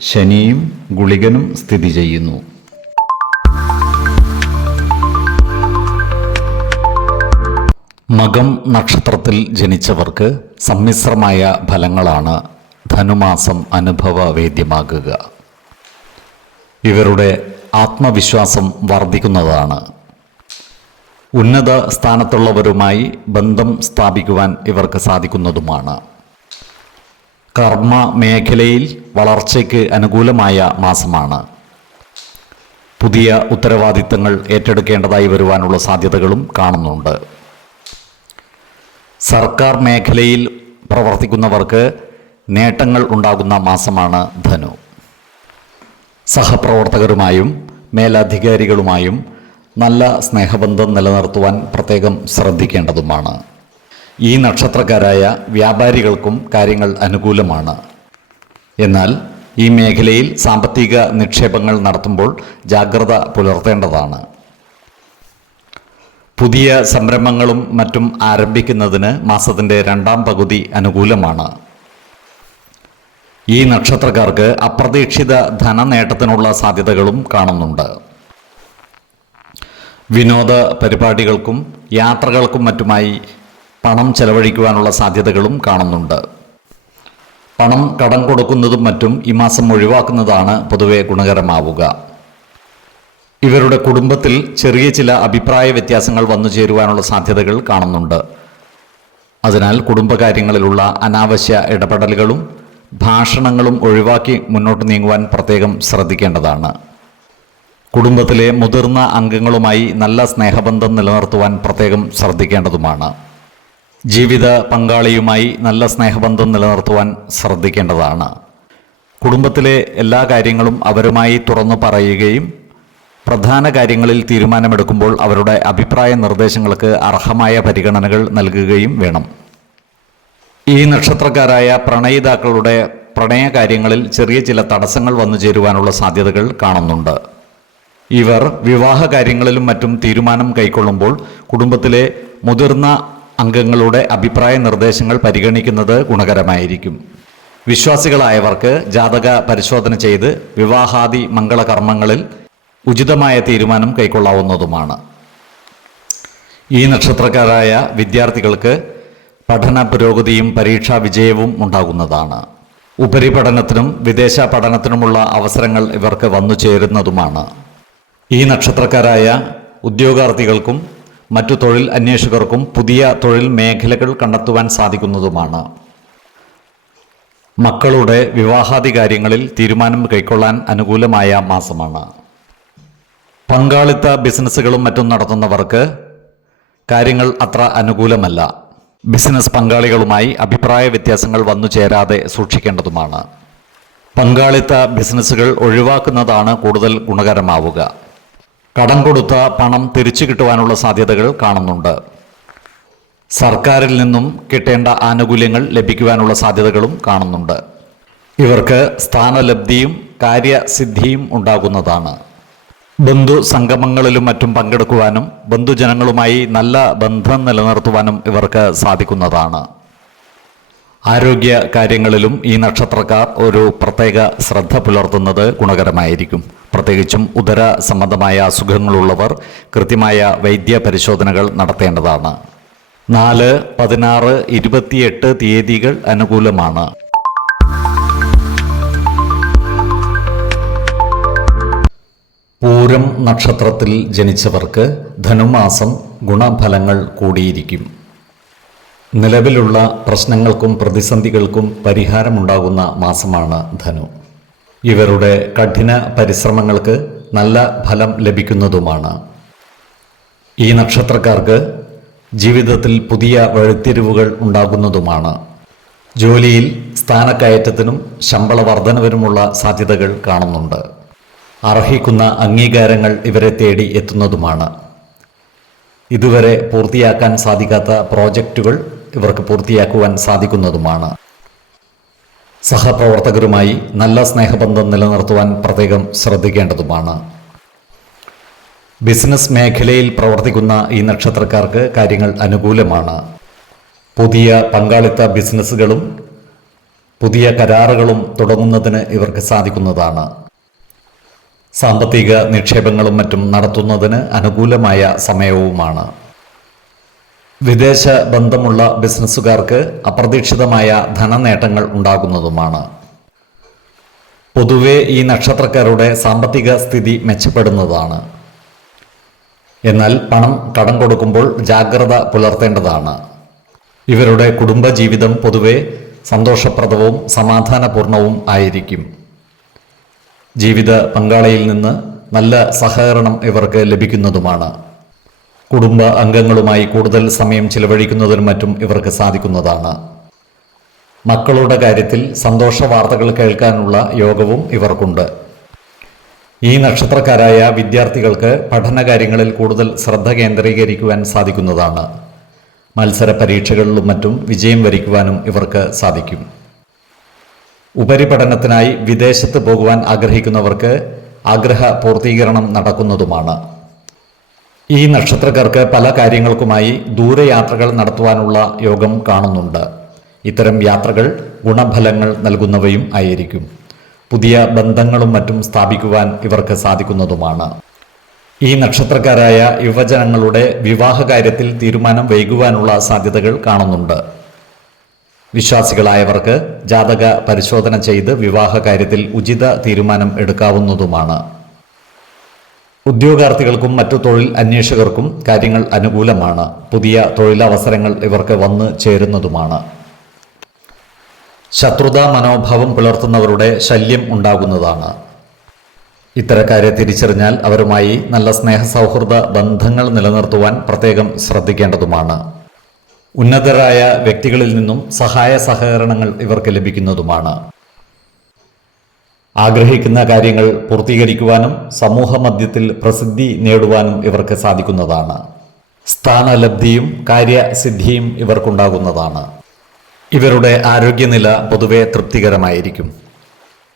ശനിയും ഗുളികനും സ്ഥിതി ചെയ്യുന്നു. മകം നക്ഷത്രത്തിൽ ജനിച്ചവർക്ക് സമ്മിശ്രമായ ഫലങ്ങളാണ് ധനുമാസം അനുഭവവേദ്യമാകുക. ഇവരുടെ ആത്മവിശ്വാസം വർദ്ധിക്കുന്നതാണ്. ഉന്നത സ്ഥാനത്തുള്ളവരുമായി ബന്ധം സ്ഥാപിക്കുവാൻ ഇവർക്ക് സാധിക്കുന്നതുമാണ്. കർമ്മ മേഖലയിൽ വളർച്ചയ്ക്ക് അനുകൂലമായ മാസമാണ്. പുതിയ ഉത്തരവാദിത്തങ്ങൾ ഏറ്റെടുക്കേണ്ടതായി വരുവാനുള്ള സാധ്യതകളും കാണുന്നുണ്ട്. സർക്കാർ മേഖലയിൽ പ്രവർത്തിക്കുന്നവർക്ക് നേട്ടങ്ങൾ ഉണ്ടാകുന്ന മാസമാണ് ധനു. സഹപ്രവർത്തകരുമായും മേലധികാരികളുമായും നല്ല സ്നേഹബന്ധം നിലനിർത്തുവാൻ പ്രത്യേകം ശ്രദ്ധിക്കേണ്ടതുമാണ്. ഈ നക്ഷത്രക്കാരായ വ്യാപാരികൾക്കും കാര്യങ്ങൾ അനുകൂലമാണ്. എന്നാൽ ഈ മേഖലയിൽ സാമ്പത്തിക നിക്ഷേപങ്ങൾ നടത്തുമ്പോൾ ജാഗ്രത പുലർത്തേണ്ടതാണ്. പുതിയ സംരംഭങ്ങളും മറ്റും ആരംഭിക്കുന്നതിന് മാസത്തിന്റെ രണ്ടാം പകുതി അനുകൂലമാണ്. ഈ നക്ഷത്രക്കാർക്ക് അപ്രതീക്ഷിത ധനനേട്ടത്തിനുള്ള സാധ്യതകളും കാണുന്നുണ്ട്. വിനോദ പരിപാടികൾക്കും യാത്രകൾക്കും മറ്റുമായി പണം ചെലവഴിക്കുവാനുള്ള സാധ്യതകളും കാണുന്നുണ്ട്. പണം കടം കൊടുക്കുന്നതും മറ്റും ഈ മാസം ഒഴിവാക്കുന്നതാണ് പൊതുവെ ഗുണകരമാവുക. ഇവരുടെ കുടുംബത്തിൽ ചെറിയ ചില അഭിപ്രായ വ്യത്യാസങ്ങൾ വന്നു ചേരുവാനുള്ള സാധ്യതകൾ കാണുന്നുണ്ട്. അതിനാൽ കുടുംബകാര്യങ്ങളിലുള്ള അനാവശ്യ ഇടപെടലുകളും ഭാഷണങ്ങളും ഒഴിവാക്കി മുന്നോട്ട് നീങ്ങുവാൻ പ്രത്യേകം ശ്രദ്ധിക്കേണ്ടതാണ്. കുടുംബത്തിലെ മുതിർന്ന അംഗങ്ങളുമായി നല്ല സ്നേഹബന്ധം നിലനിർത്തുവാൻ പ്രത്യേകം ശ്രദ്ധിക്കേണ്ടതുമാണ്. ജീവിത പങ്കാളിയുമായി നല്ല സ്നേഹബന്ധം നിലനിർത്തുവാൻ ശ്രദ്ധിക്കേണ്ടതാണ്. കുടുംബത്തിലെ എല്ലാ കാര്യങ്ങളും അവരുമായി തുറന്നു പറയുകയും പ്രധാന കാര്യങ്ങളിൽ തീരുമാനമെടുക്കുമ്പോൾ അവരുടെ അഭിപ്രായ നിർദ്ദേശങ്ങൾക്ക് അർഹമായ പരിഗണനകൾ നൽകുകയും വേണം. ഈ നക്ഷത്രക്കാരായ പ്രണയിതാക്കളുടെ പ്രണയകാര്യങ്ങളിൽ ചെറിയ ചില തടസ്സങ്ങൾ വന്നു ചേരുവാനുള്ള സാധ്യതകൾ കാണുന്നുണ്ട്. ഇവർ വിവാഹ കാര്യങ്ങളിലും മറ്റും തീരുമാനം കൈക്കൊള്ളുമ്പോൾ കുടുംബത്തിലെ മുതിർന്ന അംഗങ്ങളുടെ അഭിപ്രായ നിർദ്ദേശങ്ങൾ പരിഗണിക്കുന്നത് ഗുണകരമായിരിക്കും. വിശ്വാസികളായവർക്ക് ജാതക പരിശോധന ചെയ്ത് വിവാഹാദി മംഗളകർമ്മങ്ങളിൽ ഉചിതമായ തീരുമാനം കൈക്കൊള്ളാവുന്നതുമാണ്. ഈ നക്ഷത്രക്കാരായ വിദ്യാർത്ഥികൾക്ക് പഠന പുരോഗതിയും പരീക്ഷാ വിജയവും ഉണ്ടാകുന്നതാണ്. ഉപരിപഠനത്തിനും വിദേശ പഠനത്തിനുമുള്ള അവസരങ്ങൾ ഇവർക്ക് വന്നു ചേരുന്നതുമാണ് ഈ നക്ഷത്രക്കാരായ ഉദ്യോഗാർത്ഥികൾക്കും മറ്റു തൊഴിൽ അന്വേഷകർക്കും പുതിയ തൊഴിൽ മേഖലകൾ കണ്ടെത്തുവാൻ സാധിക്കുന്നതുമാണ്. മക്കളുടെ വിവാഹാദി കാര്യങ്ങളിൽ തീരുമാനം കൈക്കൊള്ളാൻ അനുകൂലമായ മാസമാണ്. പങ്കാളിത്ത ബിസിനസ്സുകളും മറ്റും നടത്തുന്നവർക്ക് കാര്യങ്ങൾ അത്ര അനുകൂലമല്ല. ബിസിനസ് പങ്കാളികളുമായി അഭിപ്രായ വ്യത്യാസങ്ങൾ വന്നു ചേരാതെ സൂക്ഷിക്കേണ്ടതുമാണ്. പങ്കാളിത്ത ബിസിനസ്സുകൾ ഒഴിവാക്കുന്നതാണ് കൂടുതൽ ഗുണകരമാവുക. കടം കൊടുത്ത പണം തിരിച്ചു കിട്ടുവാനുള്ള സാധ്യതകൾ കാണുന്നുണ്ട്. സർക്കാരിൽ നിന്നും കിട്ടേണ്ട ആനുകൂല്യങ്ങൾ ലഭിക്കുവാനുള്ള സാധ്യതകളും കാണുന്നുണ്ട്. ഇവർക്ക് സ്ഥാനലബ്ധിയും കാര്യസിദ്ധിയും ഉണ്ടാകുന്നതാണ്. ബന്ധു സംഗമങ്ങളിലും മറ്റും പങ്കെടുക്കുവാനും ബന്ധുജനങ്ങളുമായി നല്ല ബന്ധം നിലനിർത്തുവാനും ഇവർക്ക് സാധിക്കുന്നതാണ്. ആരോഗ്യ കാര്യങ്ങളിലും ഈ നക്ഷത്രക്കാർ ഒരു പ്രത്യേക ശ്രദ്ധ പുലർത്തുന്നത് ഗുണകരമായിരിക്കും. പ്രത്യേകിച്ചും ഉദര സംബന്ധമായ അസുഖങ്ങളുള്ളവർ കൃത്യമായ വൈദ്യ പരിശോധനകൾ നടത്തേണ്ടതാണ്. നാല് പതിനാറ് ഇരുപത്തിയെട്ട് തീയതികൾ അനുകൂലമാണ്. പൂരം നക്ഷത്രത്തിൽ ജനിച്ചവർക്ക് ധനുമാസം ഗുണഫലങ്ങൾ കൂടിയിരിക്കും. നിലവിലുള്ള പ്രശ്നങ്ങൾക്കും പ്രതിസന്ധികൾക്കും പരിഹാരമുണ്ടാകുന്ന മാസമാണ് ധനു. ഇവരുടെ കഠിന പരിശ്രമങ്ങൾക്ക് നല്ല ഫലം ലഭിക്കുന്നതുമാണ്. ഈ നക്ഷത്രക്കാർക്ക് ജീവിതത്തിൽ പുതിയ വഴിത്തിരിവുകൾ ഉണ്ടാകുന്നതുമാണ്. ജോലിയിൽ സ്ഥാനക്കയറ്റത്തിനും ശമ്പള വർധനവിനുമുള്ള സാധ്യതകൾ കാണുന്നുണ്ട്. അർഹിക്കുന്ന അംഗീകാരങ്ങൾ ഇവരെ തേടി എത്തുന്നതുമാണ്. ഇതുവരെ പൂർത്തിയാക്കാൻ സാധിക്കാത്ത പ്രോജക്റ്റുകൾ ഇവർക്ക് പൂർത്തിയാക്കുവാൻ സാധിക്കുന്നതുമാണ്. സഹപ്രവർത്തകരുമായി നല്ല സ്നേഹബന്ധം നിലനിർത്തുവാൻ പ്രത്യേകം ശ്രദ്ധിക്കേണ്ടതുമാണ്. ബിസിനസ് മേഖലയിൽ പ്രവർത്തിക്കുന്ന ഈ നക്ഷത്രക്കാർക്ക് കാര്യങ്ങൾ അനുകൂലമാണ്. പുതിയ പങ്കാളിത്ത ബിസിനസ്സുകളും പുതിയ കരാറുകളും തുടങ്ങുന്നതിന് ഇവർക്ക് സാധിക്കുന്നതാണ്. സാമ്പത്തിക നിക്ഷേപങ്ങളും മറ്റും നടത്തുന്നതിന് അനുകൂലമായ സമയവുമാണ്. വിദേശ ബന്ധമുള്ള ബിസിനസ്സുകാർക്ക് അപ്രതീക്ഷിതമായ ധനനേട്ടങ്ങൾ ഉണ്ടാകുന്നതുമാണ്. പൊതുവെ ഈ നക്ഷത്രക്കാരുടെ സാമ്പത്തിക സ്ഥിതി മെച്ചപ്പെടുന്നതാണ്. എന്നാൽ പണം കടം കൊടുക്കുമ്പോൾ ജാഗ്രത പുലർത്തേണ്ടതാണ്. ഇവരുടെ കുടുംബജീവിതം പൊതുവെ സന്തോഷപ്രദവും സമാധാനപൂർണവും ആയിരിക്കും. ജീവിത പങ്കാളിയിൽ നിന്ന് നല്ല സഹകരണം ഇവർക്ക് ലഭിക്കുന്നതുമാണ്. കുടുംബ അംഗങ്ങളുമായി കൂടുതൽ സമയം ചിലവഴിക്കുന്നതിനും മറ്റും ഇവർക്ക് സാധിക്കുന്നതാണ്. മക്കളുടെ കാര്യത്തിൽ സന്തോഷ വാർത്തകൾ കേൾക്കാനുള്ള യോഗവും ഇവർക്കുണ്ട്. ഈ നക്ഷത്രക്കാരായ വിദ്യാർത്ഥികൾക്ക് പഠനകാര്യങ്ങളിൽ കൂടുതൽ ശ്രദ്ധ കേന്ദ്രീകരിക്കുവാൻ സാധിക്കുന്നതാണ്. മത്സര പരീക്ഷകളിലും മറ്റും വിജയം വരിക്കുവാനും ഇവർക്ക് സാധിക്കും. ഉപരിപഠനത്തിനായി വിദേശത്ത് പോകുവാൻ ആഗ്രഹിക്കുന്നവർക്ക് ആഗ്രഹ പൂർത്തീകരണം നടക്കുന്നതുമാണ്. ഈ നക്ഷത്രക്കാർക്ക് പല കാര്യങ്ങൾക്കുമായി ദൂരയാത്രകൾ നടത്തുവാനുള്ള യോഗം കാണുന്നുണ്ട്. ഇത്തരം യാത്രകൾ ഗുണഫലങ്ങൾ നൽകുന്നവയും ആയിരിക്കും. പുതിയ ബന്ധങ്ങളും മറ്റും സ്ഥാപിക്കുവാൻ ഇവർക്ക് സാധിക്കുന്നതുമാണ്. ഈ നക്ഷത്രക്കാരായ യുവജനങ്ങളുടെ വിവാഹ കാര്യത്തിൽ തീരുമാനം വൈകുവാനുള്ള സാധ്യതകൾ കാണുന്നുണ്ട്. വിശ്വാസികളായവർക്ക് ജാതക പരിശോധന ചെയ്ത് വിവാഹ കാര്യത്തിൽ ഉചിത തീരുമാനം എടുക്കാവുന്നതുമാണ്. ഉദ്യോഗാർത്ഥികൾക്കും മറ്റു തൊഴിൽ അന്വേഷകർക്കും കാര്യങ്ങൾ അനുകൂലമാണ്. പുതിയ തൊഴിലവസരങ്ങൾ ഇവർക്ക് വന്ന് ചേരുന്നതുമാണ്. ശത്രുതാ മനോഭാവം പുലർത്തുന്നവരുടെ ശല്യം ഉണ്ടാകുന്നതാണ്. ഇത്തരക്കാരെ തിരിച്ചറിഞ്ഞാൽ അവരുമായി നല്ല സ്നേഹ സൗഹൃദ ബന്ധങ്ങൾ നിലനിർത്തുവാൻ പ്രത്യേകം ശ്രദ്ധിക്കേണ്ടതുമാണ്. ഉന്നതരായ വ്യക്തികളിൽ നിന്നും സഹായ സഹകരണങ്ങൾ ഇവർക്ക് ലഭിക്കുന്നതുമാണ്. ആഗ്രഹിക്കുന്ന കാര്യങ്ങൾ പൂർത്തീകരിക്കുവാനും സമൂഹ മധ്യത്തിൽ പ്രസിദ്ധി നേടുവാനും ഇവർക്ക് സാധിക്കുന്നതാണ്. സ്ഥാനലബ്ധിയും കാര്യസിദ്ധിയും ഇവർക്കുണ്ടാകുന്നതാണ്. ഇവരുടെ ആരോഗ്യനില പൊതുവെ തൃപ്തികരമായിരിക്കും.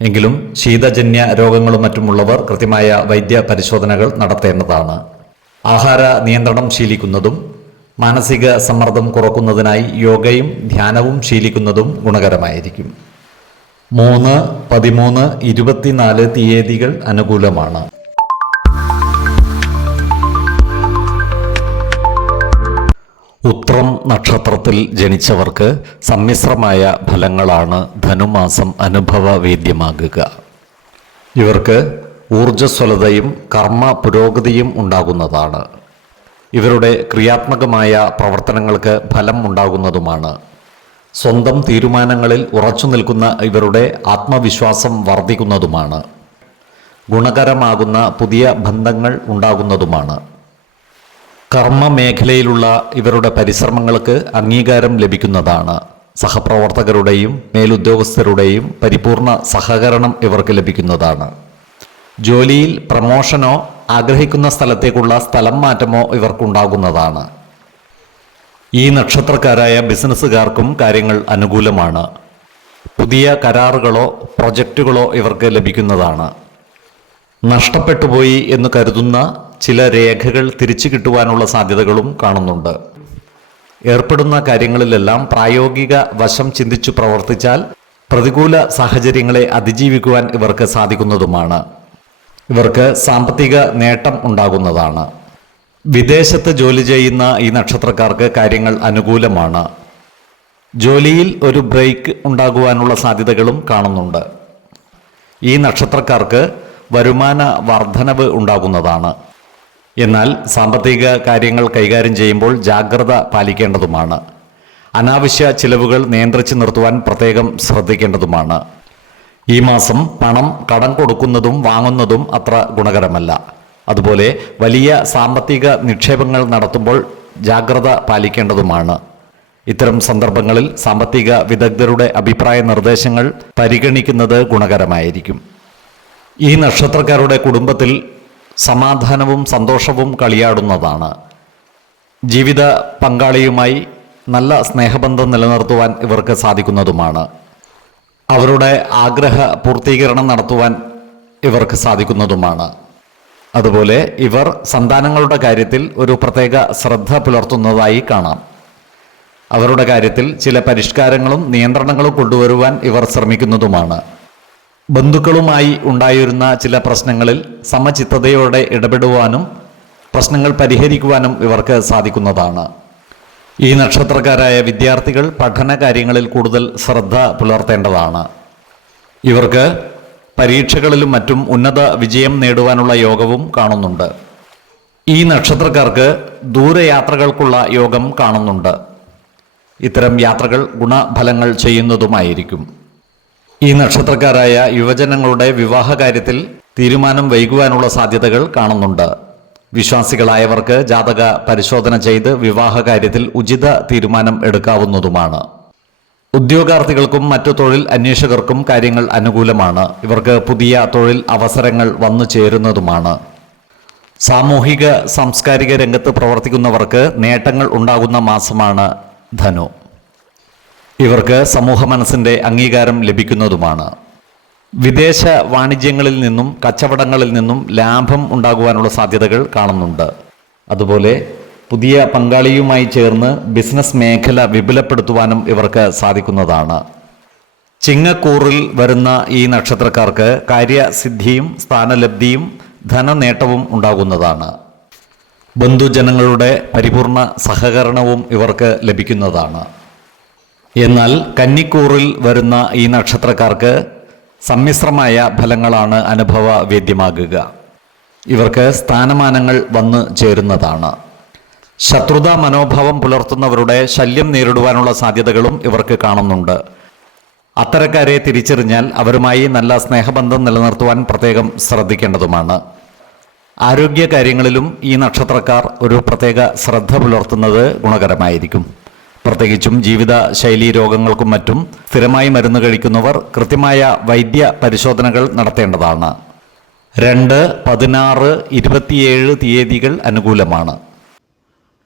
എങ്കിലും ശീതജന്യ രോഗങ്ങളും മറ്റുമുള്ളവർ കൃത്യമായ വൈദ്യ പരിശോധനകൾ നടത്തേണ്ടതാണ്. ആഹാര നിയന്ത്രണം ശീലിക്കുന്നതും മാനസിക സമ്മർദ്ദം കുറക്കുന്നതിനായി യോഗയും ധ്യാനവും ശീലിക്കുന്നതും ഗുണകരമായിരിക്കും. മൂന്ന് പതിമൂന്ന് ഇരുപത്തിനാല് തീയതികൾ അനുകൂലമാണ്. ഉത്രം നക്ഷത്രത്തിൽ ജനിച്ചവർക്ക് സമ്മിശ്രമായ ഫലങ്ങളാണ് ധനുമാസം അനുഭവവേദ്യമാകുക ഇവർക്ക് ഊർജസ്വലതയും കർമ്മ പുരോഗതിയും ഉണ്ടാകുന്നതാണ്. ഇവരുടെ ക്രിയാത്മകമായ പ്രവർത്തനങ്ങൾക്ക് ഫലം ഉണ്ടാകുന്നതുമാണ്. സ്വന്തം തീരുമാനങ്ങളിൽ ഉറച്ചു നിൽക്കുന്ന ഇവരുടെ ആത്മവിശ്വാസം വർദ്ധിക്കുന്നതുമാണ്. ഗുണകരമാകുന്ന പുതിയ ബന്ധങ്ങൾ ഉണ്ടാകുന്നതുമാണ്. കർമ്മ മേഖലയിലുള്ള ഇവരുടെ പരിശ്രമങ്ങൾക്ക് അംഗീകാരം ലഭിക്കുന്നതാണ്. സഹപ്രവർത്തകരുടെയും മേലുദ്യോഗസ്ഥരുടെയും പരിപൂർണ സഹകരണം ഇവർക്ക് ലഭിക്കുന്നതാണ്. ജോലിയിൽ പ്രമോഷനോ ആഗ്രഹിക്കുന്ന സ്ഥലത്തേക്കുള്ള സ്ഥലം മാറ്റമോ ഇവർക്കുണ്ടാകുന്നതാണ്. ഈ നക്ഷത്രക്കാരായ ബിസിനസ്സുകാർക്കും കാര്യങ്ങൾ അനുകൂലമാണ്. പുതിയ കരാറുകളോ പ്രൊജക്റ്റുകളോ ഇവർക്ക് ലഭിക്കുന്നതാണ്. നഷ്ടപ്പെട്ടുപോയി എന്ന് കരുതുന്ന ചില രേഖകൾ തിരിച്ചു കിട്ടുവാനുള്ള സാധ്യതകളും കാണുന്നുണ്ട്. ഏർപ്പെടുന്ന കാര്യങ്ങളിലെല്ലാം പ്രായോഗിക വശം ചിന്തിച്ചു പ്രവർത്തിച്ചാൽ പ്രതികൂല സാഹചര്യങ്ങളെ അതിജീവിക്കുവാൻ ഇവർക്ക് സാധിക്കുന്നതുമാണ്. ഇവർക്ക് സാമ്പത്തിക നേട്ടം ഉണ്ടാകുന്നതാണ്. വിദേശത്ത് ജോലി ചെയ്യുന്ന ഈ നക്ഷത്രക്കാർക്ക് കാര്യങ്ങൾ അനുകൂലമാണ്. ജോലിയിൽ ഒരു ബ്രേക്ക് ഉണ്ടാകുവാനുള്ള സാധ്യതകളും കാണുന്നുണ്ട്. ഈ നക്ഷത്രക്കാർക്ക് വരുമാന വർധനവ് ഉണ്ടാകുന്നതാണ്. എന്നാൽ സാമ്പത്തിക കാര്യങ്ങൾ കൈകാര്യം ചെയ്യുമ്പോൾ ജാഗ്രത പാലിക്കേണ്ടതുമാണ്. അനാവശ്യ ചിലവുകൾ നിയന്ത്രിച്ചു നിർത്തുവാൻ പ്രത്യേകം ശ്രദ്ധിക്കേണ്ടതുമാണ്. ഈ മാസം പണം കടം കൊടുക്കുന്നതും വാങ്ങുന്നതും അത്ര ഗുണകരമല്ല. അതുപോലെ വലിയ സാമ്പത്തിക നിക്ഷേപങ്ങൾ നടത്തുമ്പോൾ ജാഗ്രത പാലിക്കേണ്ടതുമാണ്. ഇത്തരം സന്ദർഭങ്ങളിൽ സാമ്പത്തിക വിദഗ്ധരുടെ അഭിപ്രായ നിർദ്ദേശങ്ങൾ പരിഗണിക്കുന്നത് ഗുണകരമായിരിക്കും. ഈ നക്ഷത്രക്കാരുടെ കുടുംബത്തിൽ സമാധാനവും സന്തോഷവും കളിയാടുന്നതാണ്. ജീവിത പങ്കാളിയുമായി നല്ല സ്നേഹബന്ധം നിലനിർത്തുവാൻ ഇവർക്ക് സാധിക്കുന്നതുമാണ്. അവരുടെ ആഗ്രഹ പൂർത്തീകരണം നടത്തുവാൻ ഇവർക്ക് സാധിക്കുന്നതുമാണ്. അതുപോലെ ഇവർ സന്താനങ്ങളുടെ കാര്യത്തിൽ ഒരു പ്രത്യേക ശ്രദ്ധ പുലർത്തുന്നതായി കാണാം. അവരുടെ കാര്യത്തിൽ ചില പരിഷ്കാരങ്ങളും നിയന്ത്രണങ്ങളും കൊണ്ടുവരുവാൻ ഇവർ ശ്രമിക്കുന്നതുമാണ്. ബന്ധുക്കളുമായി ഉണ്ടായിരുന്ന ചില പ്രശ്നങ്ങളിൽ സമചിത്തതയോടെ ഇടപെടുവാനും പ്രശ്നങ്ങൾ പരിഹരിക്കുവാനും ഇവർക്ക് സാധിക്കുന്നതാണ്. ഈ നക്ഷത്രക്കാരായ വിദ്യാർത്ഥികൾ പഠന കാര്യങ്ങളിൽ കൂടുതൽ ശ്രദ്ധ പുലർത്തേണ്ടതാണ്. ഇവർക്ക് പരീക്ഷകളിലും മറ്റും ഉന്നത വിജയം നേടുവാനുള്ള യോഗവും കാണുന്നുണ്ട്. ഈ നക്ഷത്രക്കാർക്ക് ദൂരയാത്രകൾക്കുള്ള യോഗം കാണുന്നുണ്ട്. ഇത്തരം യാത്രകൾ ഗുണഫലങ്ങൾ ചെയ്യുന്നതുമായിരിക്കും. ഈ നക്ഷത്രക്കാരായ യുവജനങ്ങളുടെ വിവാഹ കാര്യത്തിൽ തീരുമാനം വൈകുവാനുള്ള സാധ്യതകൾ കാണുന്നുണ്ട്. വിശ്വാസികളായവർക്ക് ജാതക പരിശോധന ചെയ്ത് വിവാഹ കാര്യത്തിൽ ഉചിത തീരുമാനം എടുക്കാവുന്നതുമാണ്. ഉദ്യോഗാർത്ഥികൾക്കും മറ്റു തൊഴിൽ അന്വേഷകർക്കും കാര്യങ്ങൾ അനുകൂലമാണ്. ഇവർക്ക് പുതിയ തൊഴിൽ അവസരങ്ങൾ വന്നു ചേരുന്നതുമാണ്. സാമൂഹിക സാംസ്കാരിക രംഗത്ത് പ്രവർത്തിക്കുന്നവർക്ക് നേട്ടങ്ങൾ ഉണ്ടാകുന്ന മാസമാണ് ധനു. ഇവർക്ക് സമൂഹ മനസ്സിന്റെ അംഗീകാരം ലഭിക്കുന്നതുമാണ്. വിദേശ വാണിജ്യങ്ങളിൽ നിന്നും കച്ചവടങ്ങളിൽ നിന്നും ലാഭം ഉണ്ടാകുവാനുള്ള സാധ്യതകൾ കാണുന്നുണ്ട്. അതുപോലെ പുതിയ പങ്കാളിയുമായി ചേർന്ന് ബിസിനസ് മേഖല വിപുലപ്പെടുത്തുവാനും ഇവർക്ക് സാധിക്കുന്നതാണ്. ചിങ്ങക്കൂറിൽ വരുന്ന ഈ നക്ഷത്രക്കാർക്ക് കാര്യസിദ്ധിയും സ്ഥാനലബ്ധിയും ധനനേട്ടവും ഉണ്ടാകുന്നതാണ്. ബന്ധുജനങ്ങളുടെ പരിപൂർണ സഹകരണവും ഇവർക്ക് ലഭിക്കുന്നതാണ്. എന്നാൽ കന്നിക്കൂറിൽ വരുന്ന ഈ നക്ഷത്രക്കാർക്ക് സമ്മിശ്രമായ ഫലങ്ങളാണ് അനുഭവ വേദ്യമാകുക ഇവർക്ക് സ്ഥാനമാനങ്ങൾ വന്നു ചേരുന്നതാണ്. ശത്രുതാ മനോഭാവം പുലർത്തുന്നവരുടെ ശല്യം നേരിടുവാനുള്ള സാധ്യതകളും ഇവർക്ക് കാണുന്നുണ്ട്. അത്തരക്കാരെ തിരിച്ചറിഞ്ഞാൽ അവരുമായി നല്ല സ്നേഹബന്ധം നിലനിർത്തുവാൻ പ്രത്യേകം ശ്രദ്ധിക്കേണ്ടതുമാണ്. ആരോഗ്യ കാര്യങ്ങളിലും ഈ നക്ഷത്രക്കാർ ഒരു പ്രത്യേക ശ്രദ്ധ പുലർത്തുന്നത് ഗുണകരമായിരിക്കും. പ്രത്യേകിച്ചും ജീവിത ശൈലീ രോഗങ്ങൾക്കും മറ്റും സ്ഥിരമായി മരുന്ന് കഴിക്കുന്നവർ കൃത്യമായ വൈദ്യ പരിശോധനകൾ നടത്തേണ്ടതാണ്. രണ്ട് പതിനാറ് ഇരുപത്തിയേഴ് തീയതികൾ അനുകൂലമാണ്.